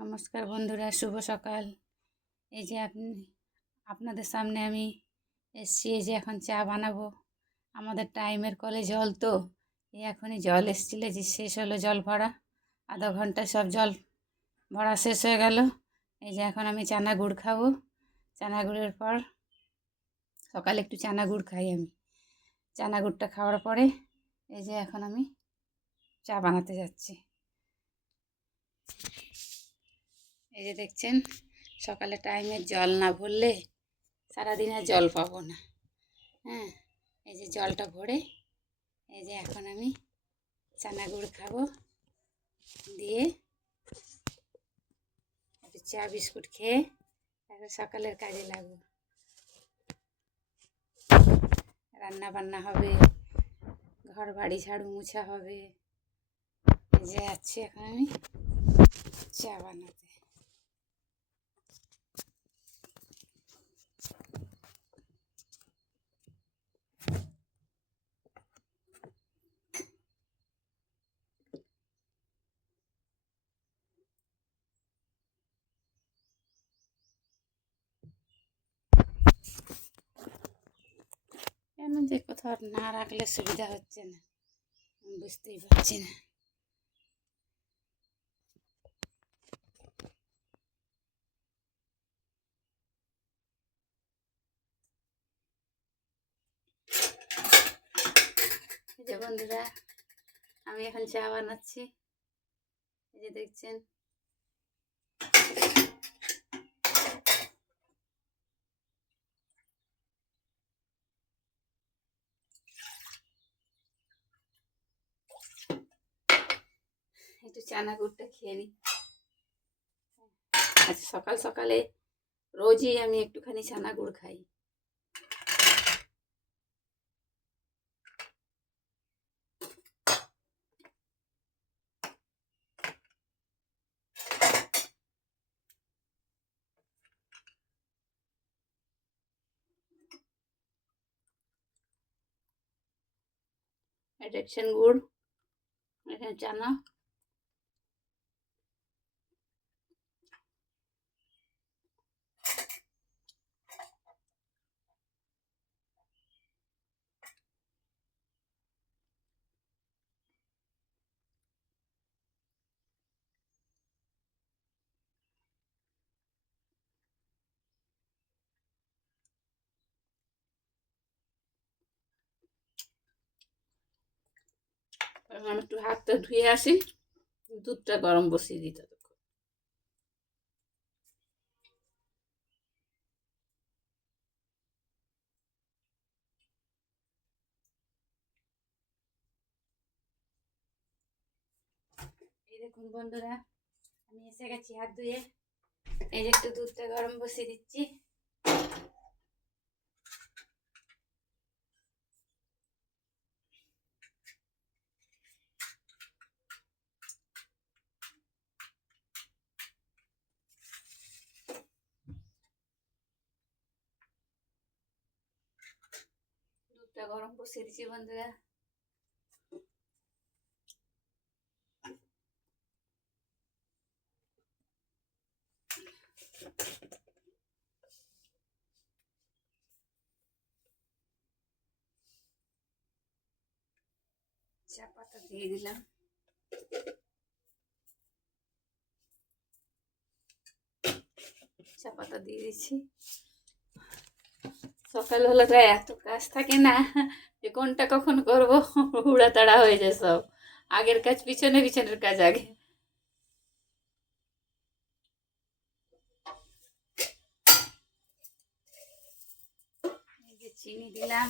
নমস্কার বন্ধুরা, শুভ সকাল। এই যে আপনাদের সামনে আমি এসছি, এই যে এখন চা বানাবো। আমাদের টাইমের কলে জল তো, এই এখনই জল এসছিল, যে শেষ হলো জল ভরা। আধা ঘন্টা সব জল ভরা শেষ হয়ে গেল। এই যে এখন আমি চানা গুড় খাবো। চানা গুড়ের পর সকালে একটু চানা গুড় খাই আমি। চানা গুড়টা খাওয়ার পরে এই যে এখন আমি চা বানাতে যাচ্ছি। এই যে দেখছেন, সকালে টাইমের জল না ভরলে সারাদিন আর জল পাবো না। হ্যাঁ, এই যে জলটা ভরে এই যে এখন আমি চানা গুড় খাবো, দিয়ে একটু চা বিস্কুট খেয়ে তারপর সকালের কাজে লাগবো। রান্না বান্না হবে, ঘর বাড়ি ঝাড়ু মোছা হবে। এই যে যাচ্ছি এখন আমি চা বানাতে। কেন যে কোথাও না রাখলে সুবিধা হচ্ছে না, আমি বুঝতেই পারছি না। এই যে বন্ধুরা, আমি এখন চা বানাচ্ছি। এই যে দেখছেন, একটু চানা গুড়টা খেয়ে নিই। আচ্ছা, সকাল সকালে রোজই আমি একটুখানি চানা গুড় খাই। রেশন গুড়, এখানে চানা। আমি একটু হাতটা ধুয়ে আসি, দুধটা গরম বসিয়ে দিই ততক্ষণ। এই দেখুন বন্ধুরা, আমি এসে গেছি হাত ধুয়ে। এই যে একটু দুধটা গরম বসিয়ে দিচ্ছি। দুধটা গরম বসিয়ে দিচ্ছি বন্ধুরা। চা পাতা দিয়ে দিলাম। চা পাতা দিয়ে দিচ্ছি। সকালবেলাটা এত কাজ থাকে না যে কোনটা কখন করবো, হুড়াতাড়া হয়ে যায় সব। আগের কাজ পিছনে, পিছনের কাজ আগে। এই যে চিনি দিলাম।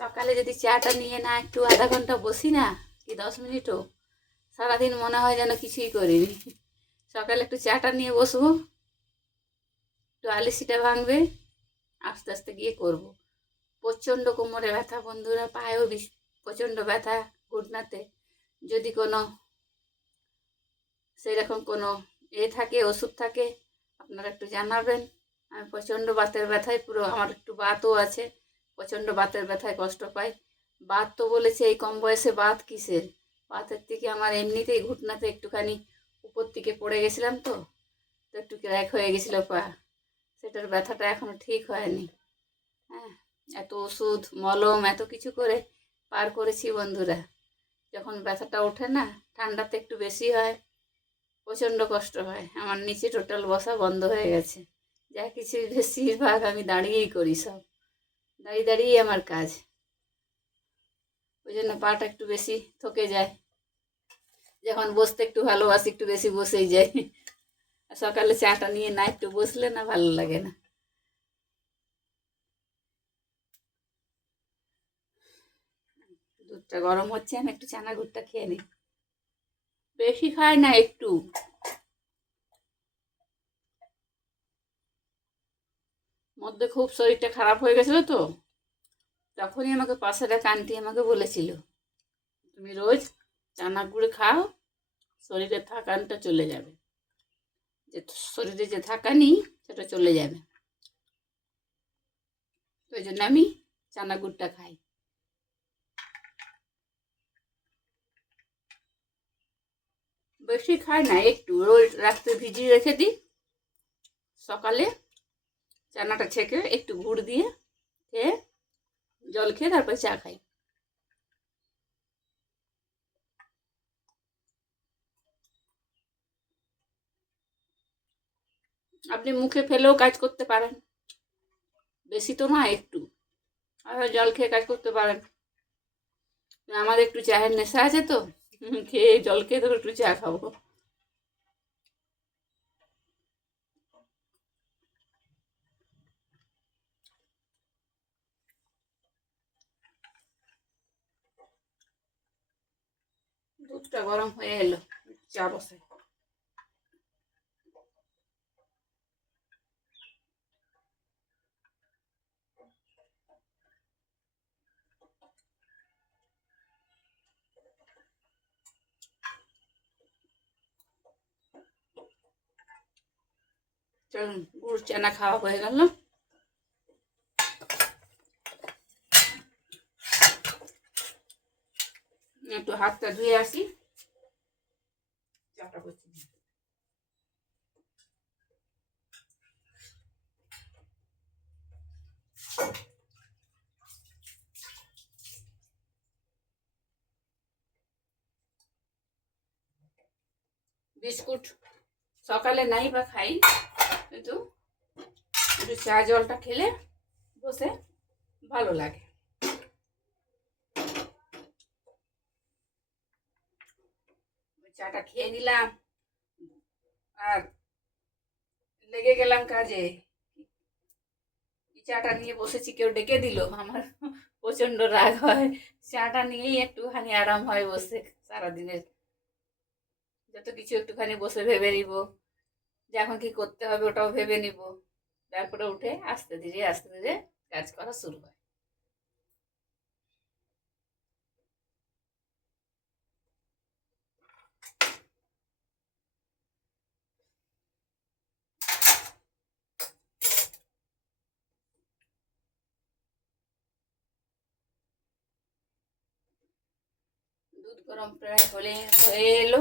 সকালে যদি চাটা নিয়ে না একটু আধা ঘন্টা বসি না, কি 10 মিনিটও, সারাদিন মনে হয় যেন কিছুই করিনি। সকালে একটু চাটা নিয়ে বসবো, একটু আলিসিটা ভাঙবে, আস্তে আস্তে গিয়ে করব। প্রচণ্ড কোমরে ব্যথা বন্ধুরা, পায়েও প্রচণ্ড ব্যথা ঘুটনাতে। যদি কোনো সেরকম কোনো থাকে, ওষুধ থাকে, আপনারা একটু জানাবেন। আমি প্রচণ্ড বাতের ব্যথায়, পুরো আমার একটু বাতও আছে, প্রচণ্ড বাতের ব্যথায় কষ্ট পাই। বাত তো বলেছে এই কম বয়সে বাত কিসের, পাতের থেকে আমার এমনিতেই ঘুটনাতে একটুখানি উপর থেকে পড়ে গেছিলাম, তো একটু ক্র্যাক হয়ে গেছিলো পা, সেটার ব্যথাটা এখনো ঠিক হয়নি। হ্যাঁ, এত ওষুধ মলম এত কিছু করে পার করেছি বন্ধুরা। যখন ব্যথাটা ওঠে না, ঠান্ডাতে একটু বেশি হয়, প্রচণ্ড কষ্ট হয়। আমার নিচে টোটাল বসা বন্ধ হয়ে গেছে, যা কিছু বেশিরভাগ আমি দাঁড়িয়েই করি, সব দাঁড়িয়ে দাঁড়িয়েই আমার কাজ। ওই জন্য পাটা একটু বেশি থকে যায়। যখন বসতে একটু ভালোবাসি, একটু বেশি বসেই যাই। সকালে চাটা নিয়ে না একটু বসলে না ভালো লাগে না। দুধটা গরম হচ্ছে, আমি একটু চানা গুড়টা খেয়ে নিই। বেশি খাই না, একটু। মধ্যে খুব শরীরটা খারাপ হয়ে গেছিলো, তো তখনই আমাকে পাশের এক আন্টি আমাকে বলেছিল, তুমি রোজ চানা গুঁড়ে খাও, শরীরে থাকানটা চলে যাবে, যে শরীরে যে থাকানি সেটা চলে যাবে। তো ওই জন্য আমি চানা গুড়টা খাই। বেশি খাই না, একটু। রোজ রাত্রে ভিজিয়ে রেখে দিই, সকালে চানাটা ছেঁকে একটু গুড় দিয়ে খেয়ে, জল খেয়ে তারপর চা খাই। আপনি মুখে ফেলেও কাজ করতে পারেন, বেশি তো না, একটু। আর জল খেয়ে কাজ করতে পারেন। আমার একটু চায়ের নেশা আছে, তো খেয়ে জল খেয়ে তো একটু চা খাবো। দুধটা গরম হয়ে এলো, চা বসাই। চলুন, গুড় চানা খাওয়া হয়ে গেল। একটু হাতটা ধুয়ে আসি, চাটা করছি। বিস্কুট সকালে নাই বা খাই, কিন্তু একটু চা জলটা খেলে বসে ভালো লাগে। চাটা খেয়ে নিলাম, আর লেগে গেলাম কাজে। চাটা নিয়ে বসেছি, কেউ ডেকে দিল, আমার প্রচন্ড রাগ হয়। চাটা নিয়েই একটুখানি আরাম হয় বসে, সারাদিনের যত কিছু একটুখানি বসে ভেবে নিব, যে এখন কি করতে হবে ওটাও ভেবে নিব, তারপরে উঠে আস্তে ধীরে আস্তে ধীরে কাজ করা শুরু হয়। দুধ গরম প্রায় হয়ে এলো।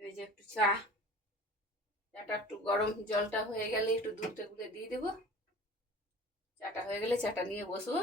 এই যে একটু চাটা একটু গরম, জলটা হয়ে গেলে একটু দুধটা গুলে দিয়ে দেবো। চাটা হয়ে গেলে চাটা নিয়ে বসবো।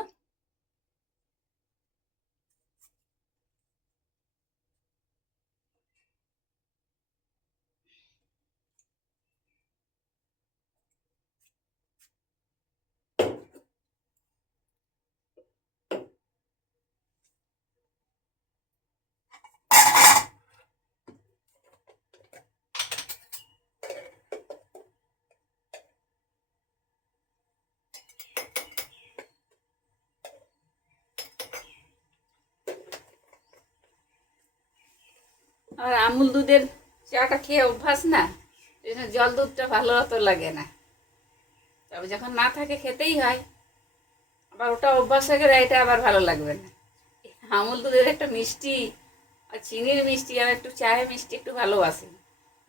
আর আমুল দুধের চাটা খেয়ে অভ্যাস না, এই জন্য জল দুধটা ভালো অত লাগে না। তবে যখন না থাকে খেতেই হয়, আবার ওটা অভ্যাস হয়ে গেলে এটা আবার ভালো লাগবে না। আমুল দুধের একটা মিষ্টি, আর চিনির মিষ্টি, আর একটু চায়ে মিষ্টি একটু ভালোবাসি,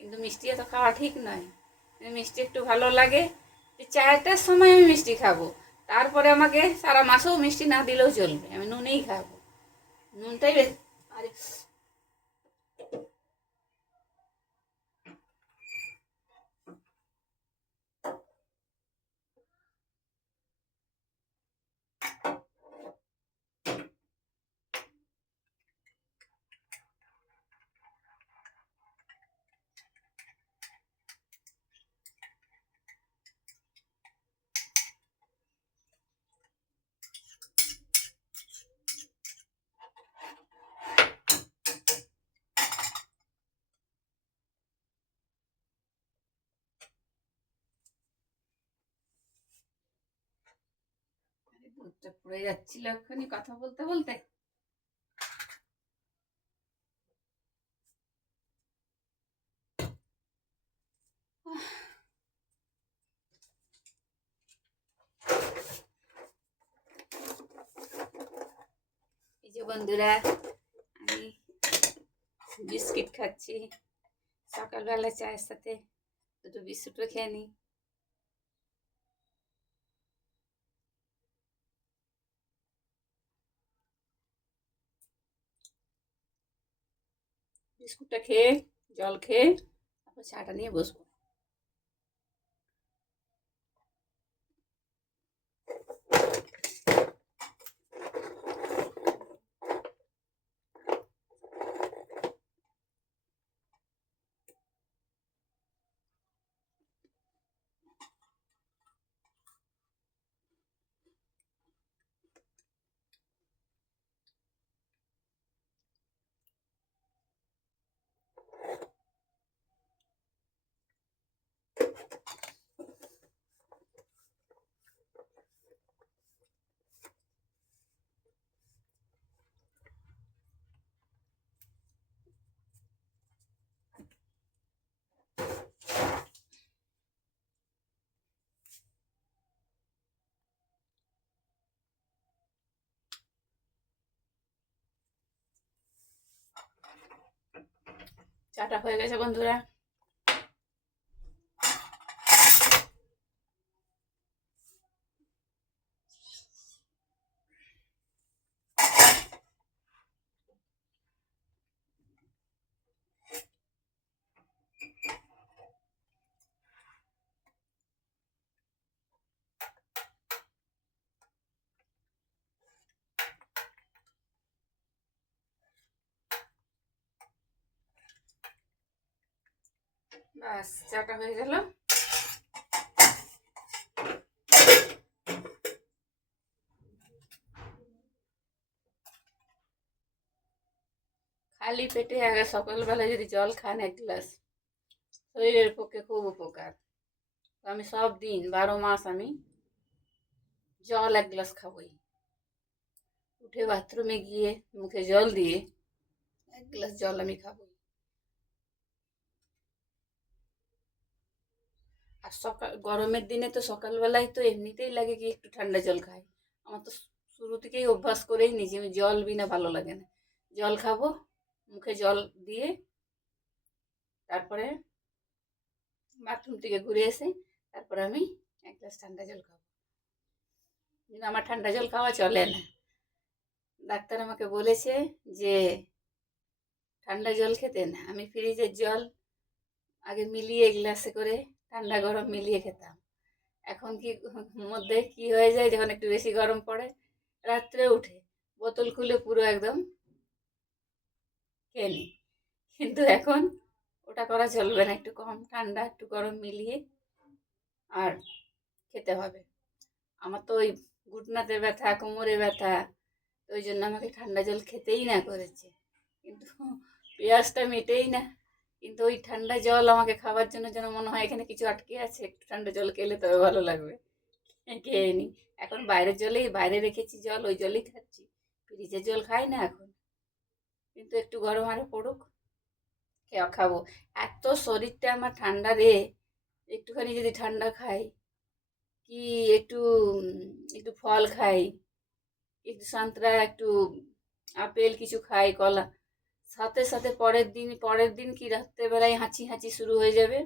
কিন্তু মিষ্টি এত খাওয়া ঠিক নয়। মিষ্টি একটু ভালো লাগে, চায়েরটার সময় আমি মিষ্টি খাবো, তারপরে আমাকে সারা মাসেও মিষ্টি না দিলেও চলবে, আমি নুনেই খাবো। নুনটাই আরে দুধটা পুড়ে যাচ্ছিল এক্ষুনি কথা বলতে বলতে। এই যে বন্ধুরা, আমি বিস্কিট খাচ্ছি সকালবেলা, চায়ের সাথে দুটো বিস্কুটও খেয়ে নিই। বিস্কুটটা খেয়ে, জল খেয়ে তারপর চাটা নিয়ে বসবো। চাটা হয়ে গেছে বন্ধুরা। বাস, চাটা হয়ে গেল। খালি পেটে আগে সকালবেলা যদি জল খান এক গ্লাস, শরীরের পক্ষে খুব উপকার। আমি সব দিন 12 মাস আমি জল এক গ্লাস খাবই। উঠে বাথরুমে গিয়ে মুখে জল দিয়ে এক গ্লাস জল আমি খাবই। আর গরমের দিনে তো সকালবেলায় তো এমনিতেই লাগে কি একটু ঠান্ডা জল খাই। আমার তো শুরু থেকেই অভ্যাস করেই নিয়েছি, আমি জল বিনা ভালো লাগে না। জল খাবো, মুখে জল দিয়ে তারপরে বাথরুম থেকে ঘুরে এসে তারপরে আমি এক গ্লাস ঠান্ডা জল খাবো। কিন্তু আমার ঠান্ডা জল খাওয়া চলে না। ডাক্তার আমাকে বলেছে যে ঠান্ডা জল খেতে না। আমি ফ্রিজের জল আগে মিলিয়ে গ্লাসে করে ঠান্ডা গরম মিলিয়ে খেতাম। এখন কি মধ্যে কি হয়ে যায়, যখন একটু বেশি গরম পড়ে রাত্রে উঠে বোতল খুলে পুরো একদম খেয়ে নিই। কিন্তু এখন ওটা করা চলবে না, একটু কম ঠান্ডা একটু গরম মিলিয়ে আর খেতে হবে। আমার তো ওই ঘুটনাতে ব্যথা, কোমরে ব্যথা, ওই জন্য আমাকে ঠান্ডা জল খেতেই না করেছে। কিন্তু পেঁয়াজটা মেটেই না। কিন্তু ওই ঠান্ডা জল আমাকে খাবার জন্য যেন মনে হয় এখানে কিছু আটকে আছে, একটু ঠান্ডা জল খেলে তবে ভালো লাগবে, খেয়ে নিই। এখন বাইরের জলেই, বাইরে রেখেছি জল, ওই জলই খাচ্ছি। ফ্রিজের জল খাই না এখন। কিন্তু একটু গরম আরে পড়ুক, খাবো। এত শরীরটা আমার ঠান্ডা রে, একটুখানি যদি ঠান্ডা খাই, কি একটু একটু ফল খাই, একটু সান্তরা, একটু আপেল কিছু খাই, কলা, সাথে সাথে পরের দিন কি রাত্রেবেলায় হাঁচি হাঁচি শুরু হয়ে যাবে,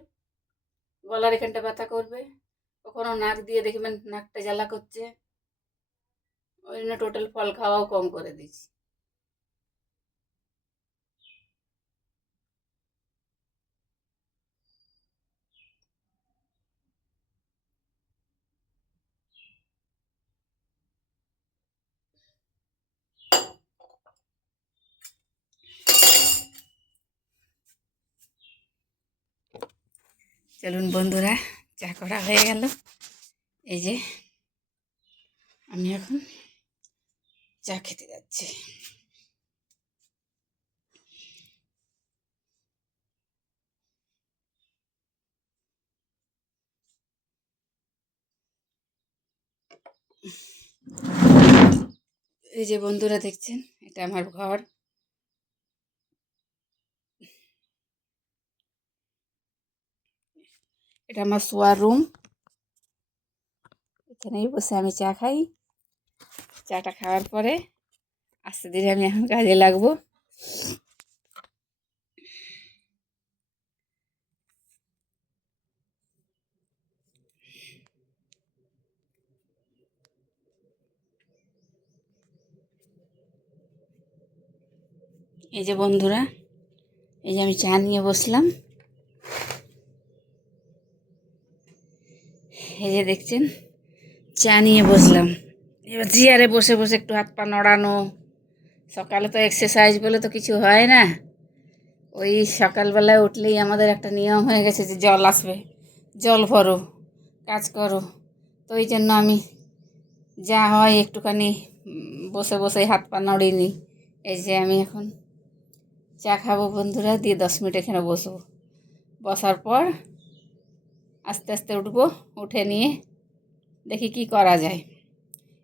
গলার এখানটা ব্যথা করবে, কখনো নাক দিয়ে দেখবেন নাকটা জ্বালা করছে। ওই জন্য টোটাল ফল খাওয়াও কম করে দিয়েছি। চলুন বন্ধুরা, চা করা হয়ে গেল। এই যে আমি এখন চা খেতে যাচ্ছি। এই যে বন্ধুরা দেখছেন, এটা আমার ঘর। এটা আমার শোয়ার রুম। এখানেই বসে আমি চা খাই। চাটা খাওয়ার পরে আস্তে ধীরে আমি এখন কাজে লাগবো। এই যে বন্ধুরা, এই যে আমি চা নিয়ে বসলাম। এই যে দেখছেন, চা নিয়ে বসলাম। এবার চেয়ারে বসে বসে একটু হাত পা নড়ানো। সকালে তো এক্সারসাইজ বলে তো কিছু হয় না। ওই সকালবেলায় উঠলেই আমাদের একটা নিয়ম হয়ে গেছে যে জল আসবে, জল ভরো, কাজ করো। তো ওই জন্য আমি যা হয় একটুখানি বসে বসে হাত পা নড়িয়ে নিই। এই যে আমি এখন চা খাবো বন্ধুরা, দিয়ে 10 মিনিট এখানে বসবো। বসার পর আস্তে আস্তে উঠবো। উঠে নিয়ে দেখি কি করা যায়।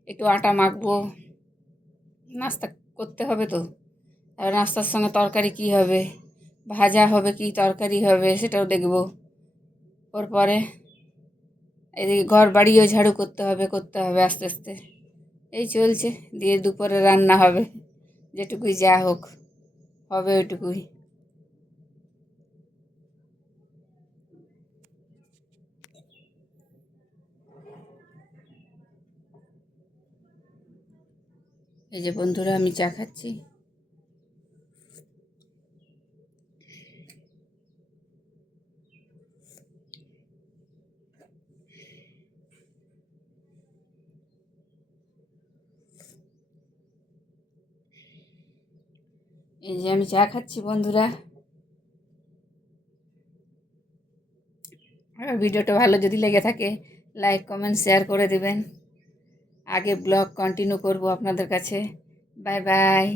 একটু আটা মাখবো, নাস্তা করতে হবে তো। তারপর নাস্তার সঙ্গে তরকারি কি হবে, ভাজা হবে কি তরকারি হবে সেটাও দেখব। ওর পরে এদিকে ঘর বাড়িও ঝাড়ু করতে হবে আস্তে আস্তে। এই চলছে। দিয়ে দুপুরে রান্না হবে, যেটুকুই যা হোক হবে ওইটুকুই। এই যে বন্ধুরা, আমি চা খাচ্ছি। এই যে আমি চা খাচ্ছি বন্ধুরা। আর ভিডিওটা ভালো যদি লেগে থাকে লাইক কমেন্ট শেয়ার করে দেবেন। আগে ব্লগ কন্টিনিউ করব আপনাদের কাছে। Bye bye.